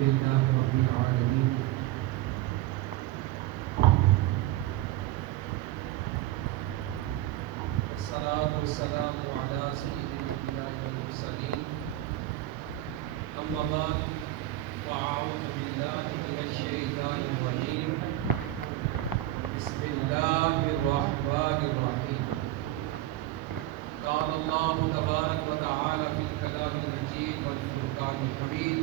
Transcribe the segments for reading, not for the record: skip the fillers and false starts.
لله رب العالمين والصلاة والسلام على سيد الأنبياء والمرسلين أما بعد فأعوذ بالله من الشيطان الرجيم بسم الله الرحمن الرحيم قال الله تبارك وتعالى في الكلام المجيد والفرقان الحميد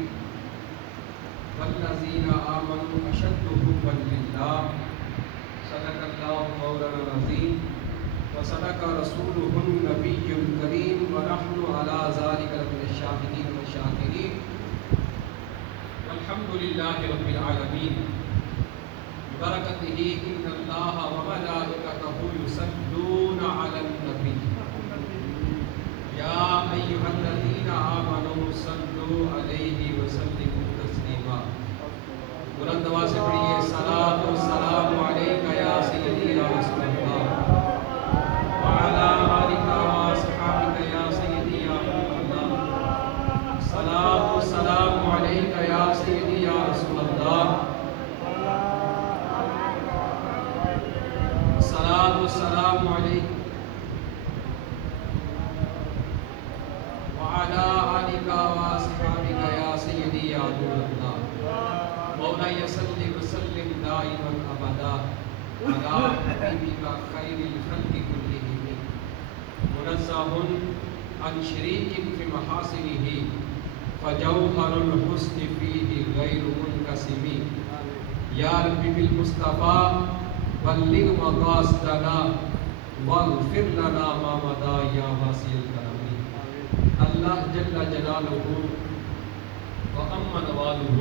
والذين آمنوا أشد حبا لله صدق الله مولانا العظيم وصدق رسوله النبي الكريم ونحن على ذلك من الشاهدين والشاكرين والحمد لله رب العالمين ببركته إن الله وملائكته يصلون على النبي يا أيها الذين آمنوا صلوا عليه وسلموا تسليما بلند آواز سے پڑھیے صلاۃ والسلام علیک یا سیدی یا رسول اللہ وعلى آلك وأصحابك يا سيدي يا حبيب الله صلاة والسلام عليك يا سيدي يا رسول الله صلاة والسلام عليك وعلى آلك وأصحابك يا سيدي يا نور الله مولاي صل وسلم دائما أبدا على حبيبك خير الخلق كلهم منزه عن شريك في محاسنه فجوهر الحسن فيه غير منقسم يا رب بالمصطفى بلغ مقاصدنا واغفر لنا ما مضى يا واسع الكرم اللہ جل جلالہ وأمن والہ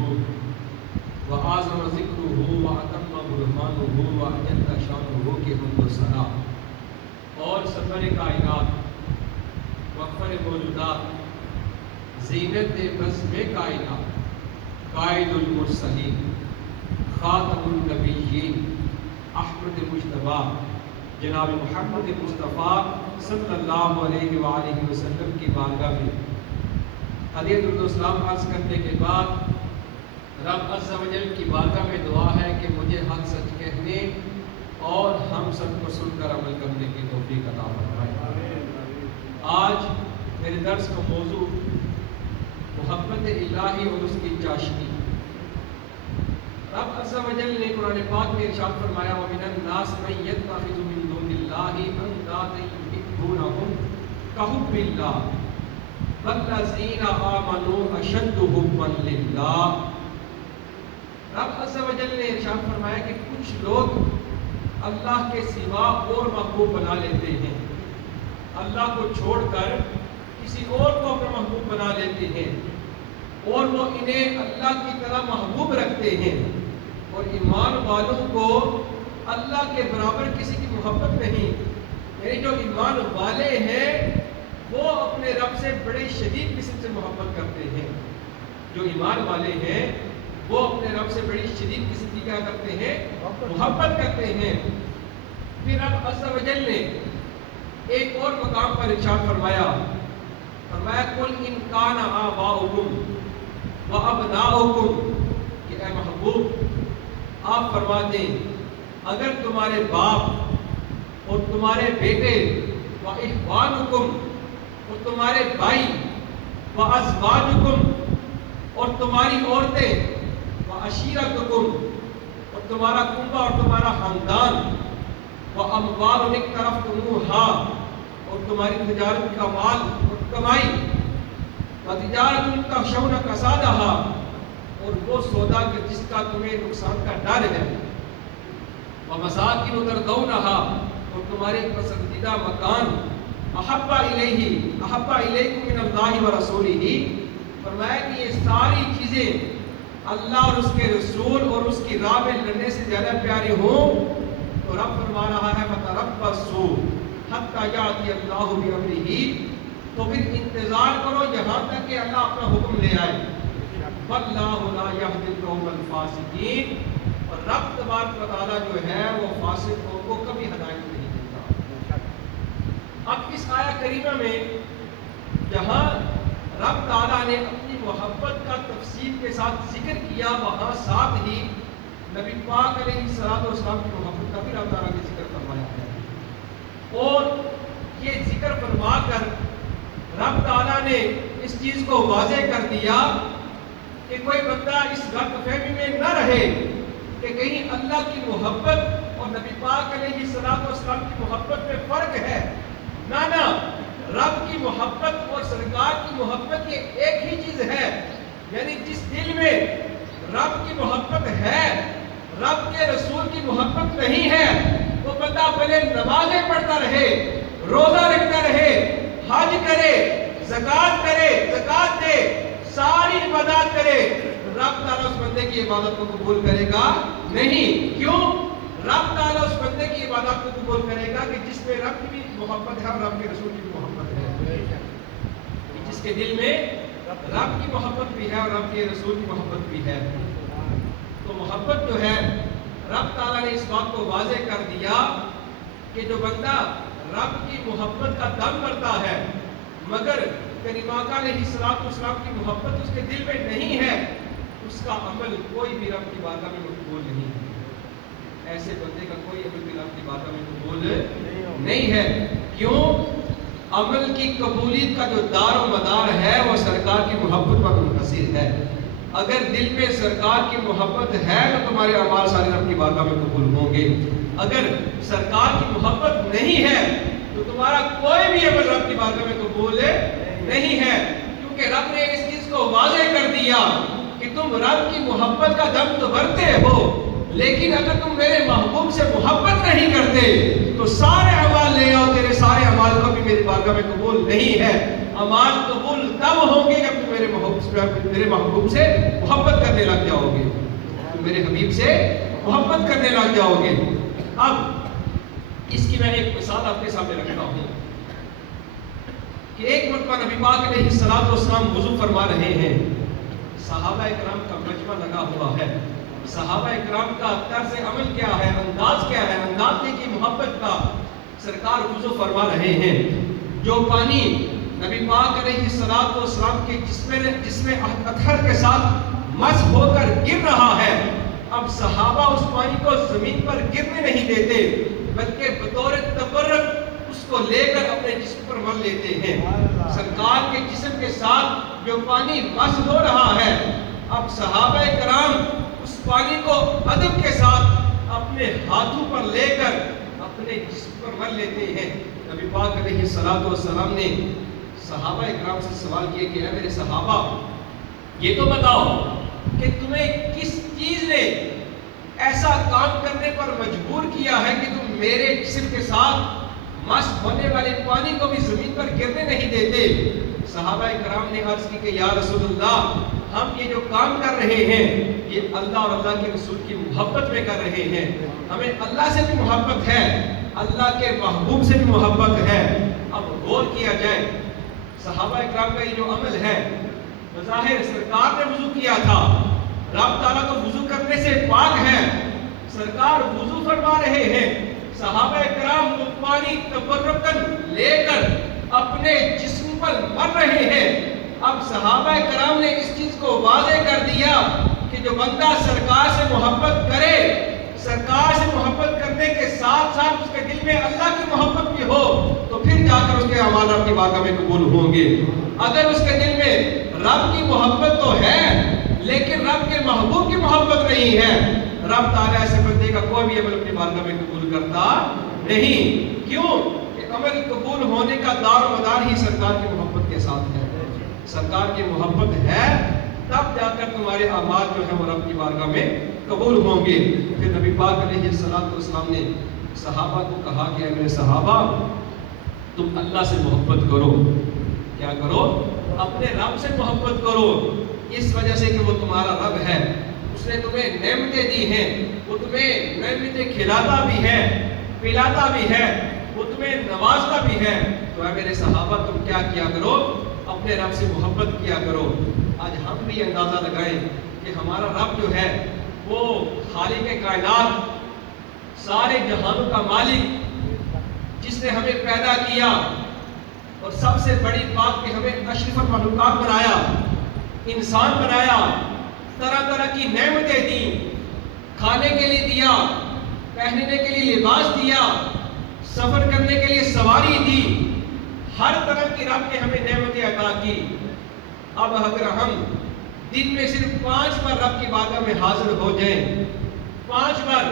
وأعظم ذکرہ وأتم برہانہ وأجل شانہ کے حمد و ثنا اور سفر کائنات مغفر موجودات زینت بزم کائنات قائد المرسلین خاتم النبیین احمد مجتبی جناب محمد مصطفیٰ صلی اللہ علیہ وآلہ وسلم کی بارگاہ میں ہدیۃ السلام عرض کرنے کے بعد رب عز و جل کی بارگاہ میں دعا ہے کہ مجھے حق سچ کہنے اور ہم سب کو سن کر عمل کرنے کی توفیق عطا فرمائے۔ آج میرے درس کا موضوع محبت الہی اور اس کی چاشنی۔ رب عز و جل نے قرآن پاک میں ارشاد فرمایا وَمِنَ النَّاسِ مَن يَتَّخِذُ مِن دُونِ اللَّهِ أَندَادًا يُحِبُّونَهُمْ كَحُبِّ اللَّهِ وَالَّذِينَ آمَنُوا أَشَدُّ حُبًّا لِلَّهِ۔ رب عز و جل نے ارشاد فرمایا کہ کچھ لوگ اللہ کے سوا اور محبوب بنا لیتے ہیں، اللہ کو چھوڑ کر کسی اور کو اپنا محبوب بنا لیتے ہیں اور وہ انہیں اللہ کی طرح محبوب رکھتے ہیں، اور ایمان والوں کو اللہ کے برابر کسی کی محبت نہیں۔ یعنی جو ایمان والے ہیں وہ اپنے رب سے بڑے شدید قسم سے محبت کرتے ہیں، جو ایمان والے ہیں وہ اپنے رب سے بڑی شدید قسم کی کیا کرتے ہیں؟ محبت کرتے ہیں۔ پھر رب عز و جل نے ایک اور مقام پر ارشاد فرمایا قُلْ إِنْ كَانَ آبَاؤُكُمْ وَأَبْنَاؤُكُمْ کہ اے محبوب آپ فرما دیں اگر تمہارے باپ اور تمہارے بیٹے وَإِخْوَانُكُمْ اور تمہارے بھائی وَأَزْوَاجُكُمْ اور تمہاری عورتیں وَعَشِيرَتُكُمْ اور تمہارا کنبہ اور تمہارا خاندان وَأَمْوَالٌ اقْتَرَفْتُمُوهَا اور تمہاری تجارت کا مال اور کمائی وَتِجَارَةٌ تَخْشَوْنَ كَسَادَهَا اور وہ سودا کہ جس کا تمہیں نقصان کا ڈر ہے وَمَسَاكِنُ تَرْضَوْنَهَا اور تمہارے پسندیدہ مکان أَحَبَّ إِلَيْكُم مِّنَ اللَّهِ وَرَسُولِهِ فرمایا کہ یہ ساری چیزیں اللہ اور اس کے رسول اور اس کی راہ میں لڑنے سے زیادہ پیاری ہوں تو رب فرما رہا ہے فَتَرَبَّصُوا حَتَّىٰ يَأْتِيَ اللَّهُ بِأَمْرِهِ تو پھر انتظار کرو یہاں تک کہ اللہ اپنا حکم لے آئے وَاللَّهُ لَا يَهْدِي الْقَوْمَ الْفَاسِقِينَ اور رب تبارک و تعالیٰ جو ہے وہ فاسق قوم کو کبھی ہدایت نہیں دیتا۔ اب اس آیہ کریمہ میں جہاں رب تعالیٰ نے اپنی محبت کا تفصیل کے ساتھ ذکر کیا، وہاں ساتھ ہی نبی پاک علیہ السلام کی محبت کا بھی رب تعالیٰ نے ذکر فرمایا ہے۔ اور یہ ذکر فرما کر رب تعالیٰ نے اس چیز کو واضح کر دیا کہ کوئی بندہ اس غلط فہمی میں نہ رہے کہ کہیں اللہ کی محبت اور نبی پاک علیہ السلام کی محبت میں فرق ہے۔ نہ، رب کی محبت اور سرکار کی محبت یہ ایک ہی چیز ہے۔ یعنی جس دل میں رب کی محبت ہے، رب کے رسول کی محبت نہیں ہے، وہ بندہ بھلے نمازیں پڑھتا رہے، روزہ رکھتا رہے، حج کرے، زکوٰۃ کرے، زکوٰۃ دے، ساری عبادات کرے، رب تعالیٰ اس بندے کی عبادت کو قبول کرے گا نہیں۔ کیوں؟ رب تعالیٰ اس بندے کی عبادت کو قبول کرے گا کہ جس میں رب کی بھی محبت ہے اور رب کے رسول کی بھی محبت ہے، جس کے دل میں رب کی محبت بھی ہے اور رب کے رسول کی محبت بھی ہے۔ تو محبت جو ہے، رب تعالیٰ نے اس بات کو واضح کر دیا کہ جو بندہ رب کی محبت کا دم کرتا ہے مگر کریم آقا علیہ السلام کی محبت اس کے دل میں نہیں ہے، اس کا عمل کوئی بھی رب کی بارگاہ میں مقبول نہیں ہے۔ ایسے بندے کا کوئی عمل بھی رب کی بارگاہ میں قبول نہیں ہے۔ کیوں؟ عمل کی قبولیت کا جو دار و مدار ہے وہ سرکار کی محبت پر منحصر ہے۔ اگر دل میں سرکار کی محبت ہے تو تمہارے اعمال سارے رب کی بارگاہ میں قبول ہوں گے۔ اگر سرکار کی محبت نہیں ہے تو تمہارا کوئی بھی عمل رب کی بارگاہ میں قبول نہیں ہے، کیونکہ رب نے اس چیز کو واضح کر دیا کہ تم رب کی محبت کا دم تو بھرتے ہو، لیکن اگر تم میرے محبوب سے محبت نہیں کرتے تو سارے اعمال لے آؤ، تیرے سارے اعمال کو بھی میری بارگاہ میں قبول نہیں ہے۔ اعمال قبول تب ہوں گے جب تم میرے محبوب سے محبت کرنے لگ جاؤ گے، تم میرے حبیب سے محبت کرنے لگ جاؤ گے۔ اب اس کی میں ایک مثال آپ کے سامنے رکھتا ہوں کہ ایک مرتبہ نبی پاک علیہ السلام وضو فرما رہے ہیں، صحابہ اکرام کا مجمع لگا ہوا ہے، صحابہ اکرام کا طرز عمل کیا ہے، انداز کیا ہے، انداز کی محبت کا سرکار وضو فرما رہے ہیں۔ جو پانی نبی پاک علیہ السلام کے جسم اطہر کے ساتھ مسح ہو کر گر رہا ہے، اب صحابہ اس پانی کو زمین پر گرنے نہیں دیتے بلکہ بطور تبرک اس کو لے کر اپنے جسم پر مل لیتے ہیں۔ سرکار کے جسم کے ساتھ جو پانی مسح ہو رہا ہے، اب صحابہ کرام اس پانی کو ادب کے ساتھ اپنے ہاتھوں پر لے کر اپنے جسم پر مل لیتے ہیں۔ نبی پاک علیہ السلام نے صحابہ اکرام سے سوال کیا کہ اے میرے صحابہ، یہ تو بتاؤ کہ تمہیں کس چیز نے ایسا کام کرنے پر مجبور کیا ہے کہ تم میرے جسم کے ساتھ مسح ہونے والے پانی کو بھی زمین پر گرنے نہیں دیتے؟ صحابہ کرام نے عرض کی کہ یا رسول اللہ، ہم یہ جو کام کر رہے ہیں یہ اللہ اور اللہ کے رسول کی محبت میں کر رہے ہیں، ہمیں اللہ سے بھی محبت ہے، اللہ کے محبوب سے بھی محبت ہے۔ اب غور کیا جائے، صحابہ اکرام کا یہ جو عمل ہے، بظاہر سرکار نے وضو کیا تھا، رب تعالیٰ کو وضو کرنے سے پاک ہے، سرکار وضو فرما رہے ہیں، صحابہ اکرام وہ پانی تبرکن لے کر اپنے جسم پر مر رہے ہیں۔ اب صحابہ کرام نے اس چیز کو واضح کر دیا کہ جو بندہ سرکار سے محبت کرے، سرکار سے محبت کرنے کے ساتھ ساتھ اس کے دل میں اللہ کی محبت بھی ہو تو پھر جا کر اس کے اعمال رب کی بارگاہ میں قبول ہوں گے۔ اگر اس کے دل میں رب کی محبت تو ہے لیکن رب کے محبوب کی محبت نہیں ہے، رب تعالیٰ ایسے بندے کا کوئی بھی عمل اپنی بارگاہ میں قبول کرتا نہیں۔ کیوں؟ کہ عمل قبول ہونے کا دار و مدار ہی سرکار کی محبت کے ساتھ ہے۔ سرکار کی محبت ہے تب جا کر تمہارے اعمال جو ہیں وہ رب کی بارگاہ میں قبول ہوں گے۔ پھر نبی پاک علیہ السلام نے صحابہ کو کہا کہ اے میرے صحابہ، تم اللہ سے محبت کرو۔ کیا کرو؟ اپنے رب سے محبت کرو، اس وجہ سے کہ وہ تمہارا رب ہے، اس نے تمہیں نعمتیں دی ہیں، وہ تمہیں نعمتیں کھلاتا بھی ہے، پلاتا بھی ہے، وہ تمہیں نوازتا بھی ہے۔ تو اے میرے صحابہ، تم کیا کیا کرو؟ اپنے رب سے محبت کیا کرو۔ آج ہم بھی اندازہ لگائیں کہ ہمارا رب جو ہے وہ خالق کائنات، سارے جہانوں کا مالک، جس نے ہمیں پیدا کیا اور سب سے بڑی بات کہ ہمیں اشرف المخلوقات بنایا، انسان بنایا، طرح طرح کی نعمتیں دیں، کھانے کے لیے دیا، پہننے کے لیے لباس دیا، سفر کرنے کے لیے سواری دی، ہر طرح کی رب نے ہمیں نعمتیں عطا کی۔ اب اگر ہم دن میں صرف 5 بار رب کی بارگاہ میں حاضر ہو جائیں، 5 بار،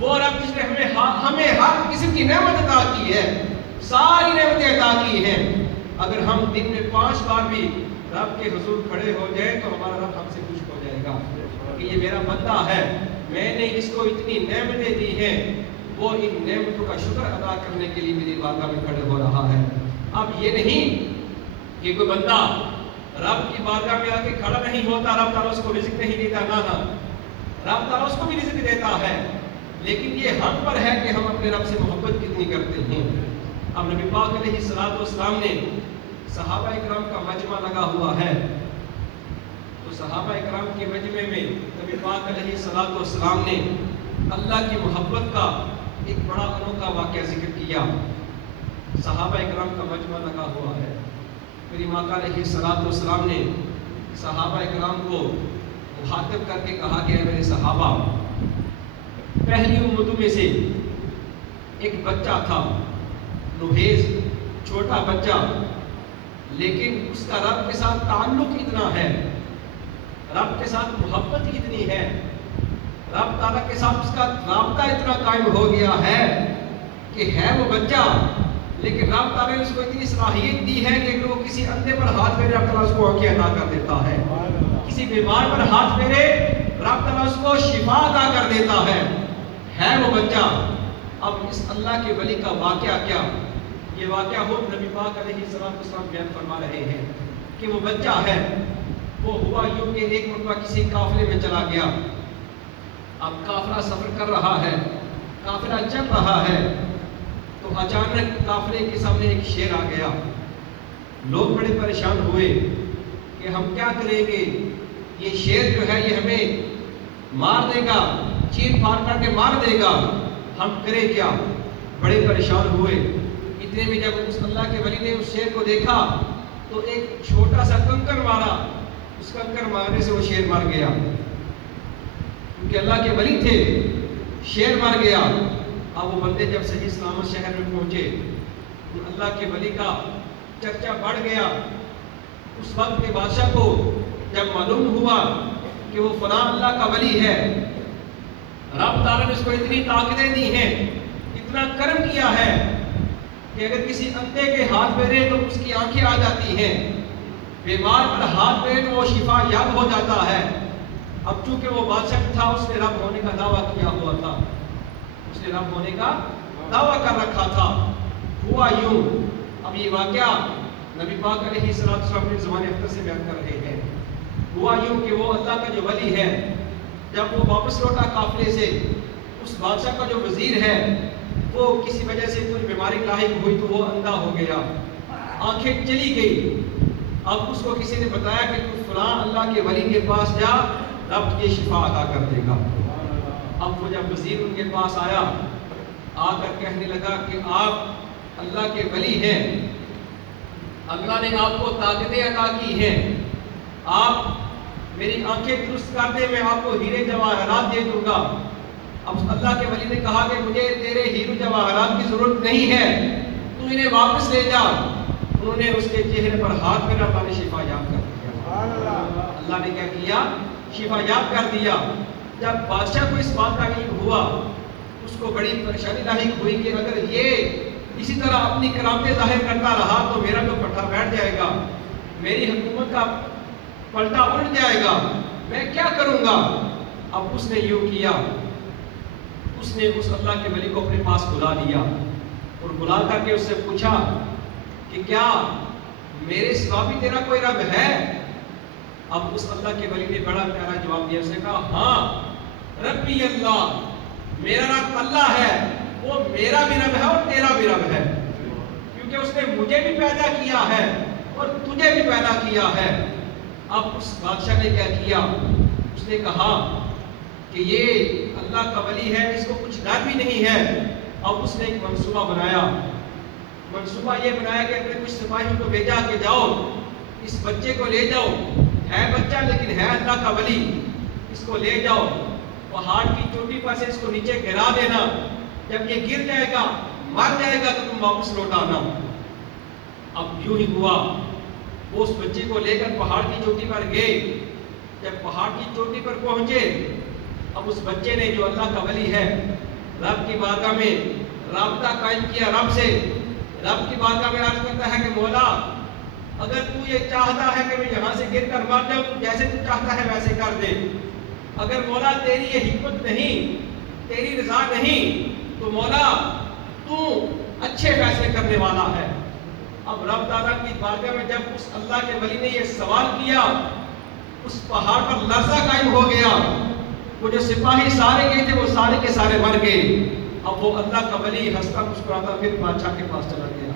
وہ رب جس نے ہمیں ہر قسم کی نعمت عطا کی ہے، ساری نعمتیں عطا کی ہیں، اگر ہم دن میں 5 بار بھی رب کے حضور کھڑے ہو جائیں تو ہمارا رب ہم سے خوش ہو جائے گا کہ یہ میرا بندہ ہے، میں نے اس کو اتنی نعمتیں دی ہیں، وہ ان نعمتوں کا شکر ادا کرنے کے لیے میری بارگاہ میں کھڑے ہو رہا ہے۔ اب یہ نہیں کہ کوئی بندہ رب کی بارگاہ میں آ کے کھڑا نہیں ہوتا، رب تعالیٰ اس کو رزق نہیں دیتا، نہ رب تعالیٰ اس کو بھی رزق دیتا ہے، لیکن یہ ہم پر ہے کہ ہم اپنے رب سے محبت کتنی کرتے ہیں۔ اب نبی پاک علیہ الصلوۃ والسلام نے صحابہ اکرام کا مجمع لگا ہوا ہے، تو صحابہ اکرام کے مجمع میں نبی پاک علیہ الصلوۃ والسلام نے اللہ کی محبت کا ایک بڑا انوکھا واقعہ ذکر کیا۔ صحابہ اکرام کا مجمع لگا ہوا ہے، میری آقا علیہ الصلوۃ والسلام نے صحابہ اکرام کو مخاطب کر کے کہا کہ میرے صحابہ، پہلی امتوں میں سے ایک بچہ تھا، نوحیز، چھوٹا بچہ، لیکن اس کا رب کے ساتھ تعلق اتنا ہے، رب کے ساتھ محبت اتنی ہے، رب تعالیٰ کے ساتھ اس کا رابطہ اتنا قائم ہو گیا ہے کہ ہے وہ بچہ، لیکن رب تعالیٰ نے اس کو اتنی صلاحیت دی ہے کہ اگر وہ کسی اندھے پر ہاتھ پھیرے رب تعالیٰ اس کو آنکھیں عطا کر دیتا ہے، کسی بیمار پر ہاتھ پھیرے رب تعالیٰ اس کو شفا عطا کر دیتا ہے وہ بچہ۔ اب اس اللہ کے ولی کا واقعہ کیا؟ یہ واقعہ خود نبی پاک علیہ السلام بیان فرما رہے ہیں کہ وہ بچہ ہے، وہ ہوا یوں کہ ایک مرتبہ کسی قافلے میں چلا گیا، اب قافلہ سفر کر رہا ہے، قافلہ چل رہا ہے، تو اچانک قافلے کے سامنے ایک شیر آ گیا، لوگ بڑے پریشان ہوئے کہ ہم کیا کریں گے، یہ شیر جو ہے یہ ہمیں مار دے گا، چیر پھاڑ کر کے مار دے گا، ہم کریں کیا؟ بڑے پریشان ہوئے۔ اتنے میں جب اس اللہ کے ولی نے اس شیر کو دیکھا تو ایک چھوٹا سا کنکر مارا، اس کنکر مارنے سے وہ شیر مر گیا، کیونکہ اللہ کے ولی تھے، شیر مر گیا۔ اب وہ بندے جب صحیح سلامت شہر میں پہنچے تو اللہ کے ولی کا چرچا بڑھ گیا۔ اس وقت کے بادشاہ کو جب معلوم ہوا کہ وہ فلاں اللہ کا ولی ہے، رب تعالیٰ نے اس کو اتنی طاقتیں دی ہیں، اتنا کرم کیا ہے کہ اگر کسی اندھے کے ہاتھ پھیرے تو اس کی آنکھیں آ جاتی ہیں، بیمار پر ہاتھ پھیرے تو وہ شفا یاب ہو جاتا ہے۔ اب چونکہ وہ بادشاہ تھا، اس نے رب ہونے کا دعویٰ کیا ہوا تھا، اس نے رب ہونے کا دعویٰ کر رکھا تھا۔ ہوا یوں، اب یہ واقعہ نبی پاک علیہ السلام نے زبان اختر سے بیان کر رہے ہیں۔ ہوا یوں کہ وہ اللہ کا جو ولی ہے، جب وہ واپس لوٹا قافلے سے، اس بادشاہ کا جو وزیر ہے وہ کسی وجہ سے کچھ بیماری لاحق ہوئی تو وہ اندھا ہو گیا، آنکھیں چلی گئی۔ اب اس کو کسی نے بتایا کہ تو فلاں اللہ کے ولی کے پاس جا، رب تجھے شفا عطا کر دے گا۔ اب وہ جب وزیر ان کے پاس آیا، آ کر کہنے لگا کہ آپ اللہ کے ولی ہیں، اللہ نے آپ کو طاقتیں عطا کی ہیں، آپ میری آنکھیں درست کر دے، میں آپ کو ہیرے جواہرات دے دوں گا۔ اب اللہ کے ولی نے کہا کہ مجھے تیرے ہیرے جواہرات کی ضرورت نہیں ہے، تو انہیں واپس لے جا۔ انہوں نے اس کے چہرے پر ہاتھ پھیرا، اللہ نے شفا یاب کر دیا۔ اللہ نے کیا کیا؟ شفا یاب کر دیا۔ جب بادشاہ کو اس بات کا علم ہوا، اس کو بڑی پریشانی لاحق ہوئی کہ اگر یہ اسی طرح اپنی کرامتیں ظاہر کرتا رہا تو میرا تو پٹھا بیٹھ جائے گا، میری حکومت کا پلٹا الٹ جائے گا، میں کیا کروں گا؟ اب اس نے یوں کیا، اس نے اس اللہ کے ولی کو اپنے پاس بلا لیا اور بلا کر کے اس سے پوچھا کہ کیا میرے سوا بھی تیرا کوئی رب ہے؟ اب اس اللہ کے ولی نے بڑا پیارا جواب دیا، اس نے کہا ہاں ربی اللہ، میرا رب اللہ ہے، وہ میرا بھی رب ہے اور تیرا بھی رب ہے، کیونکہ اس نے مجھے بھی پیدا کیا ہے اور تجھے بھی پیدا کیا ہے۔ اب اس بادشاہ نے کیا کیا؟ اس نے کہا کہ یہ اللہ کا ولی ہے، اس کو کچھ ڈر بھی نہیں ہے۔ اب اس نے ایک منصوبہ بنایا منصوبہ یہ بنایا کہ اپنے کچھ سپاہیوں کو بھیجا کہ جاؤ اس بچے کو لے جاؤ، ہے بچہ لیکن ہے اللہ کا ولی، اس کو لے جاؤ پہاڑ کی چوٹی پر سے اس کو نیچے گرا دینا، جب یہ گر جائے گا مر جائے گا تو تم واپس لوٹ آنا۔ اب یوں ہی ہوا، وہ اس بچے کو لے کر پہاڑ کی چوٹی پر گئے، جب پہاڑ کی چوٹی پر پہنچے اب اس بچے نے جو اللہ کا ولی ہے رب کی بارگاہ میں رابطہ قائم کیا رب سے، رب کی بارگاہ میں عرض کرتا ہے کہ مولا اگر تو یہ چاہتا ہے کہ میں یہاں سے گر کر مر جاؤں تو جیسے تو چاہتا ہے ویسے کر دے، اگر مولا تیری یہ حکمت نہیں، تیری رضا نہیں تو مولا تو اچھے فیصلے کرنے والا ہے۔ اب رب تعالیٰ کی بارگاہ میں جب اس اللہ کے ولی نے یہ سوال کیا اس پہاڑ پر لرزہ قائم ہو گیا، وہ جو سپاہی سارے گئے تھے وہ سارے کے سارے مر گئے۔ اب وہ اللہ کا ولی ہنستا مسکراتا پھر بادشاہ کے پاس چلا گیا۔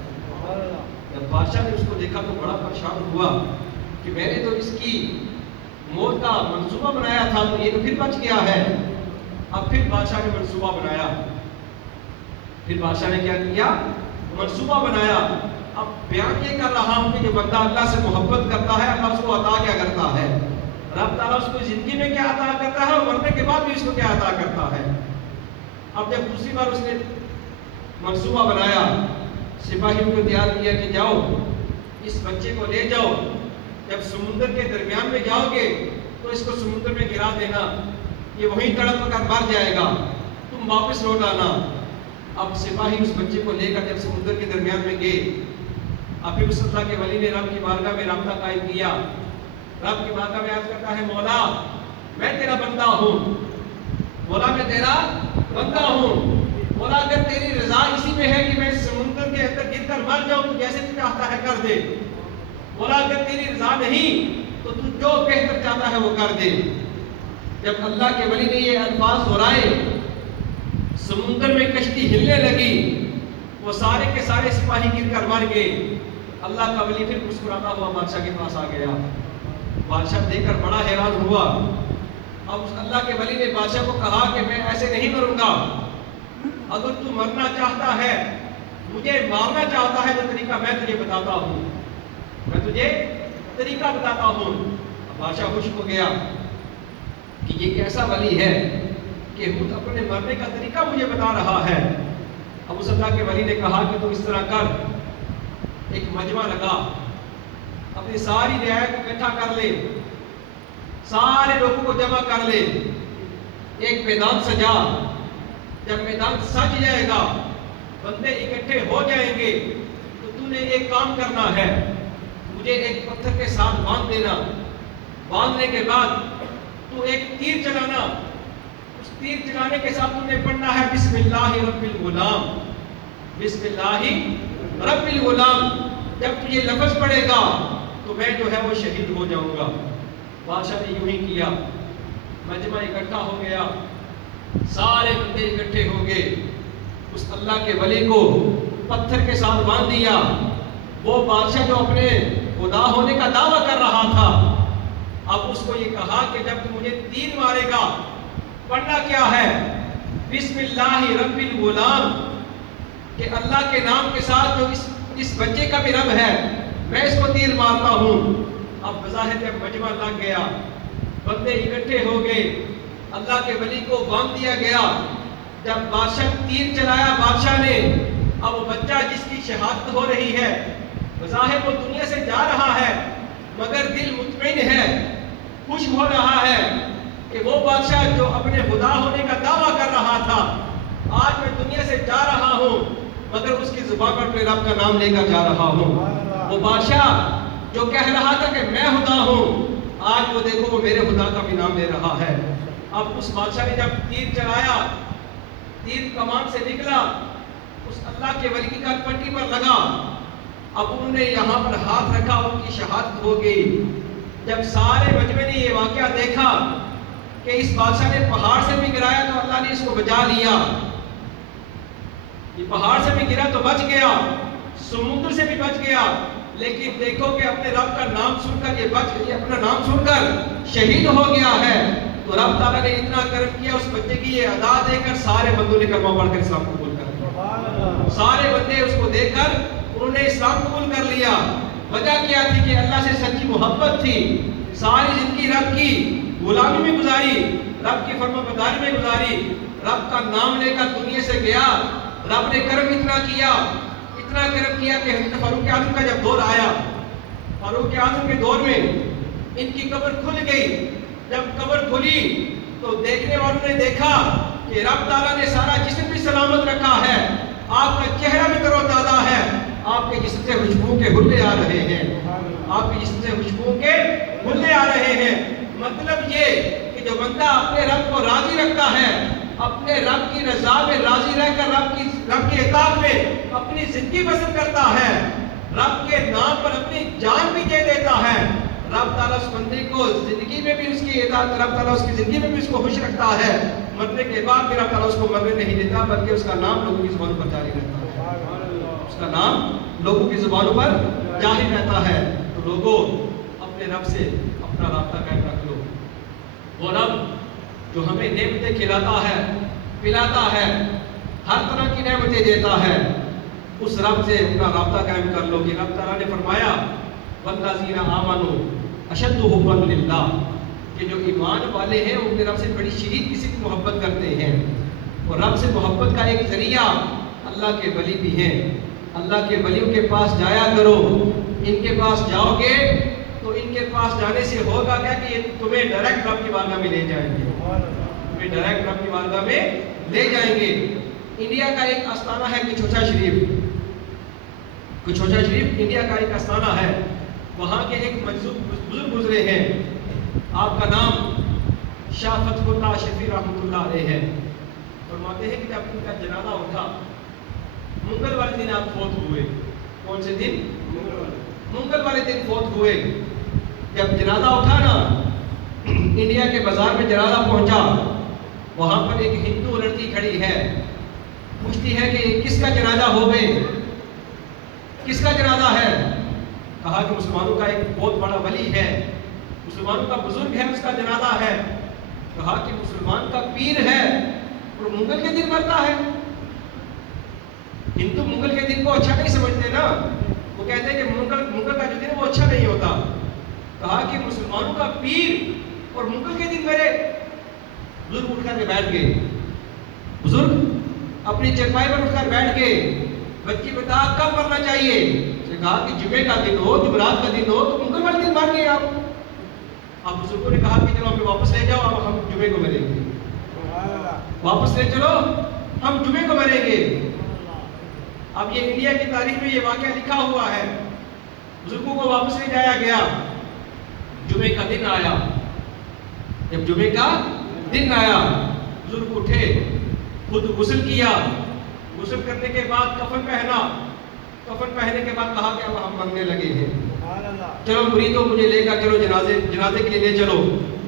جب بادشاہ نے اس کو دیکھا تو بڑا پریشان ہوا کہ میں نے تو اس کی موت کا منصوبہ بنایا تھا تو یہ تو پھر بچ گیا ہے۔ اب پھر بادشاہ نے منصوبہ بنایا، پھر بادشاہ نے کیا کیا؟ منصوبہ بنایا۔ اب بیان یہ کر رہا ہوں کہ جو بندہ اللہ سے محبت کرتا ہے اللہ اس کو عطا کیا کرتا ہے، رب تعالیٰ اس کو زندگی میں کیا عطا کرتا ہے اور مرنے کے بعد بھی اس کو کیا عطا کرتا ہے۔ اب جب دوسری بار اس نے منصوبہ بنایا، سپاہیوں کو تیار کیا کہ جاؤ اس بچے کو لے جاؤ، جب سمندر کے درمیان میں جاؤ گے تو اس کو سمندر میں گرا دینا، یہ وہیں تڑپ کر مر جائے گا، تم واپس لوٹ آنا۔ اب سپاہی اس بچے کو لے کر جب سمندر کے درمیان میں گئے، اب پھر اس اللہ کے ولی نے رب کی بارگاہ میں رابطہ قائم کیا، رب کی بارگاہ میں عرض کرتا ہے مولا میں تیرا بندہ ہوں، مولا میں تیرا بندہ ہوں، مولا اگر تیری رضا اسی میں ہے کہ میں سمندر کے اندر گر کر مر جاؤں تو جیسے تو چاہتا ہے کر دے، مولا اگر تیری رضا نہیں تو تو جو بہتر چاہتا ہے وہ کر دے۔ جب اللہ کے ولی نے یہ الفاظ دہرائے سمندر میں کشتی ہلنے لگی، وہ سارے کے سارے سپاہی گر کر مر گئے۔ اللہ کا ولی پھر مسکراتا ہوا بادشاہ کے پاس آ گیا، بادشاہ دیکھ کر بڑا حیران ہوا۔ اب اس اللہ کے ولی نے بادشاہ کو کہا کہ میں ایسے نہیں مروں گا، اگر تو مرنا چاہتا ہے مجھے مارنا چاہتا ہے تو طریقہ میں تجھے بتاتا ہوں، میں تجھے طریقہ بتاتا ہوں۔ بادشاہ خوش ہو گیا کہ یہ کیسا ولی ہے کہ خود اپنے مرنے کا طریقہ مجھے بتا رہا ہے۔ اب اس اللہ کے ولی نے کہا کہ تو اس طرح کر، ایک مجمع لگا، اپنی ساری رعایا کو اکٹھا کر لے، سارے لوگوں کو جمع کر لے، ایک میدان سجا، جب میدان سج جائے گا بندے اکٹھے ہو جائیں گے تو تو نے ایک کام کرنا ہے، مجھے ایک پتھر کے ساتھ باندھ دینا، باندھنے کے بعد تو ایک تیر چلانا، اس تیر چلانے کے ساتھ تم نے پڑھنا ہے بسم اللہ رب الغلام، بسم اللہ رب الغلام، جب تو یہ لفظ پڑھے گا تو میں جو ہے وہ شہید ہو جاؤں گا۔ بادشاہ نے یوں ہی کیا، مجمع اکٹھا ہو گیا، سارے بندے اکٹھے ہو گئے، اس اللہ کے ولی کو پتھر کے ساتھ باندھ دیا۔ وہ بادشاہ جو اپنے خدا ہونے کا دعویٰ کر رہا تھا، اب اس کو یہ کہا کہ جب تو مجھے تیر مارے گا پڑھنا کیا ہے؟ بسم اللہ رب الغلام، کہ اللہ کے نام کے ساتھ جو اس بچے کا بھی رب ہے میں اس کو تیر مارتا ہوں۔ اب بظاہر جب مجمع لگ گیا، بندے اکٹھے ہو گئے، اللہ کے ولی کو باندھ دیا گیا، جب بادشاہ تیر چلایا بادشاہ نے، اب وہ بچہ جس کی شہادت ہو رہی ہے بظاہر وہ دنیا سے جا رہا ہے مگر دل مطمئن ہے، خوش ہو رہا ہے کہ وہ بادشاہ جو اپنے خدا ہونے کا دعویٰ کر رہا تھا آج میں دنیا سے جا رہا ہوں مگر اس کی زبان پر اپنے رب کا نام لے کر جا رہا ہوں۔ وہ بادشاہ جو کہہ رہا تھا کہ میں خدا ہوں، آج وہ دیکھو وہ میرے خدا کا بھی نام لے رہا ہے۔ اب اس بادشاہ نے جب تیر چلایا، تیر کمان سے نکلا، اس اللہ کے ولی کی پٹی پر لگا، اب انہوں نے یہاں پر ہاتھ رکھا، ان کی شہادت ہو گئی۔ جب سارے مجمع نے یہ واقعہ دیکھا کہ اس بادشاہ نے پہاڑ سے بھی گرایا تو اللہ نے اس کو بچا لیا، یہ پہاڑ سے بھی گرا تو بچ گیا، سمندر سے بھی بچ گیا، لیکن دیکھو کہ اپنے رب کا نام سن کر یہ اپنا نام سن کر شہید ہو گیا ہے۔ تو رب تعالیٰ نے اتنا کرم کیا، اس بچے کی یہ ادا دے کر سارے بندوں نے کلمہ پڑھ کر اسلام قبول کر لیا، سارے بندے اس کو دیکھ کر انہوں نے اسلام قبول کر لیا. وجہ کیا تھی کہ اللہ سے سچی محبت تھی. ساری زندگی رب کی غلامی میں گزاری, رب کی فرما برداری میں گزاری, رب کا نام لے کر دنیا سے گیا. رب نے کرم اتنا کرم کیا کہ حضرت فاروق اعظم کا جب دور آیا, فاروق اعظم کے دور میں ان کی قبر کھل گئی. جب قبر کھلی تو دیکھنے والوں نے دیکھا کہ رب تعالیٰ نے سارا جسم بھی سلامت رکھا ہے, آپ کا چہرہ بھی تر و تازہ ہے, آپ کے جسم سے خوشبو کے ہلے آ رہے ہیں, آپ کے جسم سے خوشبو کے ہلے آ رہے ہیں. مطلب یہ کہ جو بندہ اپنے رب کو راضی رکھتا ہے, اپنے رب کی رضا میں راضی رہ کر رب کی اطاعت میں اپنی زندگی بسر کرتا ہے, رب کے نام پر اپنی جان بھی دے دیتا ہے, رب تعالیٰ اس بندے کو زندگی میں بھی اس کی اطاعت, رب تعالیٰ اس کی زندگی میں بھی اس کو خوش رکھتا ہے. مرنے کے بعد بھی رب تعالیٰ اس کو مرنے نہیں دیتا, بلکہ اس کا نام لوگوں کی زبانوں پر جاری رہتا ہے, اس کا نام لوگوں کی زبانوں پر جاری رہتا ہے. تو لوگوں اپنے رب سے اپنا رابطہ قائم رکھ لو. وہ رب جو ہمیں نعمتیں کھلاتا ہے, پلاتا ہے, ہر طرح کی نعمتیں دیتا ہے, اس رب سے اپنا رابطہ قائم کر لو. کہ رب تعالیٰ نے فرمایا والذین آمنوا اشد حبا للہ, کہ جو ایمان والے ہیں وہ اپنے رب سے بڑی شدید کسی کی محبت کرتے ہیں. اور رب سے محبت کا ایک ذریعہ اللہ کے ولی بھی ہیں. اللہ کے ولیوں کے پاس جایا کرو, ان کے پاس جاؤ گے تو ان کے پاس جانے سے ہوگا کیا کہ یہ تمہیں ڈائریکٹ رب کی بارگاہ میں لے جائیں گے, تمہیں ڈائریکٹ رب کی بارگاہ میں لے جائیں گے. انڈیا کا ایک آستانہ ہے کچھوچا شریف, کچھوچا شریف انڈیا کا ایک آستانہ ہے. وہاں کے ایک بزرگ گزرے ہیں, آپ کا نام شاہ فتح اللہ شفیع رحمۃ اللہ علیہ ہے. فرماتے ہیں کہ جب ان کا جنازہ اٹھا, منگل والے دن آپ فوت ہوئے. کون سے دن؟ منگل والے دن فوت ہوئے. جب جنازہ اٹھا نا, انڈیا کے بازار میں جنازہ پہنچا, وہاں پر ایک ہندو لڑکی کھڑی ہے, پوچھتی ہے کہ کس کا جنازہ ہو گئے, کس کا جنازہ ہے؟ کہا کہ مسلمانوں کا ایک بہت بڑا ولی ہے, مسلمانوں کا بزرگ ہے, اس کا جنازہ ہے. کہا کہ مسلمان کا پیر ہے اور منگل کے دن مرتا ہے. ہندو منگل کے دن کو اچھا نہیں سمجھتے نا, وہ کہتے ہیں کہ منگل کا جو دن وہ اچھا نہیں ہوتا. کہا کہ مسلمانوں کا پیر اور منگل کے دن میرے. بزرگ اٹھ کر کے بیٹھ گئے, بزرگ اپنی چرپائی پر اٹھ کر بیٹھ گئے. بچی بتا کب مرنا چاہیے؟ اسے کہا کہ جمعے کا دن ہو, جمعرات کا دن ہو, تو منگل والے دن مر گئے آپ. اب بزرگوں نے کہا کہ چلو ہمیں واپس لے جاؤ, اب ہم جمعے کو مریں گے. واپس لے چلو, ہم جمعے کو مریں گے. اب یہ انڈیا کی تاریخ میں یہ واقعہ لکھا ہوا ہے. بزرگوں کو واپس لے جایا گیا, جمعے کا دن آیا. جب جمعے کا دن آیا, بزرگ اٹھے, خود غسل کیا, غسل کرنے کے بعد کفن پہنا, کفن پہننے کے بعد کہا کہ اب ہم مرنے لگے ہیں, چلو مریدوں مجھے لے کر چلو جنازے کے لیے لے چلو.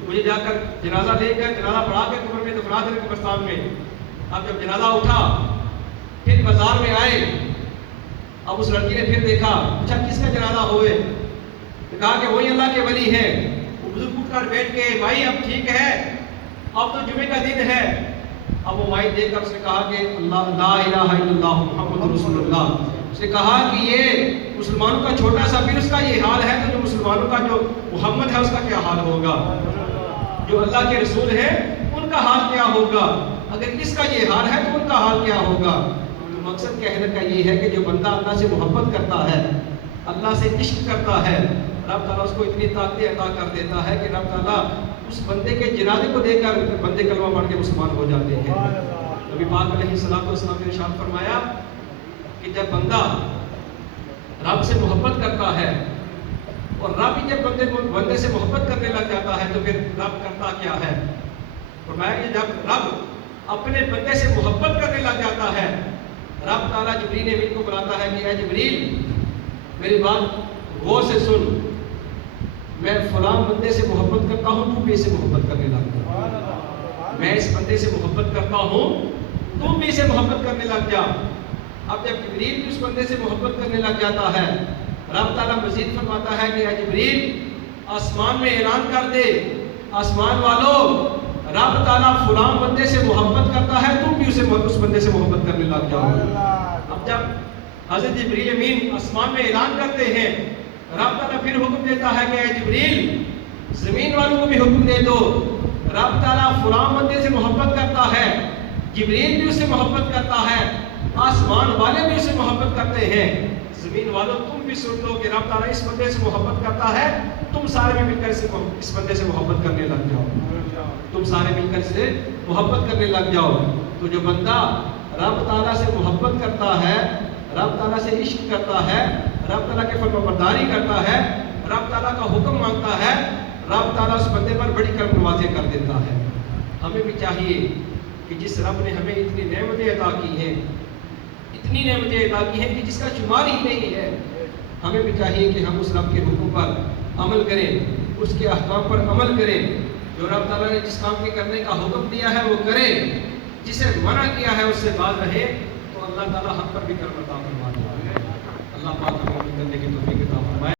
مجھے جا کر جنازہ لے کر جنازہ پڑھا کے قبر میں دفنا دیں قبرستان میں. اب جب جنازہ اٹھا, پھر بازار میں آئے. اب اس لڑکی نے پھر دیکھا, اچھا کس کا جنازہ ہوئے؟ کہا کہ وہی اللہ کے ولی ہے. وہ بزرگ اٹھ کر بیٹھ کے, بھائی اب ٹھیک ہے, اب تو جمعے کا دن ہے. اب وہ مائک دے کر اس نے کہا کہ اللہ لا الہ الا اللہ محمد رسول اللہ. اس نے کہا کہ یہ مسلمانوں کا چھوٹا سا پھر اس کا یہ حال ہے, تو جو مسلمانوں کا جو محمد ہے اس کا کیا حال ہوگا, جو اللہ کے رسول ہیں ان کا حال کیا ہوگا, اگر اس کا یہ حال ہے تو ان کا حال کیا ہوگا. تو مقصد کہنے کا یہ ہے کہ جو بندہ اللہ سے محبت کرتا ہے, اللہ سے عشق کرتا ہے, رب تعالیٰ اس کو اتنی طاقتیں عطا کر دیتا ہے کہ رب تعالیٰ اس بندے کے جنازے کو دے کر بندے کلمہ پڑھ کے مسلمان ہو جاتے ہیں. نبی پاک علیہ الصلوۃ والسلام نے ارشاد فرمایا کہ جب بندہ رب سے محبت کرتا ہے, اور رب ہی جب بندے سے محبت کرنے لگ جاتا ہے, تو پھر رب کرتا کیا ہے؟ فرمایا کہ جب رب اپنے بندے سے محبت کرنے لگ جاتا ہے, رب تعالیٰ جبریل امین کو بلاتا ہے کہ اے جبریل میری بات غور سے سن, میں فلاں بندے سے محبت کرتا ہوں, تو بھی اسے محبت کرنے لگ جا. میں اس بندے سے محبت کرتا ہوں, تم بھی اسے محبت کرنے لگ جا. اب جب جبریل بھی اس بندے سے محبت کرنے لگ جاتا ہے, رب تعالیٰ مزید فرماتا ہے کہ اے جبریل آسمان میں اعلان کر دے, آسمان والو رب تعالیٰ فلاں بندے سے محبت کرتا ہے, تم بھی اس بندے سے محبت کرنے لگ جاؤ. اب جب حضرت جبریل امین آسمان میں اعلان کرتے ہیں، رب تعالیٰ پھر حکم دیتا ہے کہ اے جبریل زمین والوں کو بھی حکم دے دو، رب تعالیٰ فلاں بندے سے محبت کرتا ہے، جبریل بھی اس سے محبت کرتا ہے، آسمان والے بھی اس سے محبت کرتے ہیں، زمین والوں تم بھی سن لو کہ رب تعالیٰ اس بندے سے محبت کرتا ہے، تم سارے مل کر اس بندے سے محبت کرنے لگ جاؤ، تم سارے مل کر اس سے محبت کرنے لگ جاؤ۔ تو جو بندہ رب تعالیٰ سے محبت کرتا ہے، رب تعالیٰ سے عشق کرتا ہے، رب تعالیٰ کے فرما برداری کرتا ہے، رب تعالیٰ کا حکم مانتا ہے، رب تعالیٰ اس بندے پر بڑی کرم نوازی کر دیتا ہے۔ ہمیں بھی چاہیے کہ جس رب نے ہمیں اتنی نعمتیں عطا کی ہیں، اتنی نعمتیں عطا کی ہیں کہ جس کا شمار ہی نہیں ہے، ہمیں بھی چاہیے کہ ہم اس رب کے حکم پر عمل کریں، اس کے احکام پر عمل کریں، جو رب تعالیٰ نے جس کام کے کرنے کا حکم دیا ہے وہ کریں، جسے منع کیا ہے اس سے باز رہے، تو اللہ تعالیٰ ہم پر بھی کرم عطا فرما دے۔ اللہ پاک ہمیں کرنے کی توفیق عطا فرمائے۔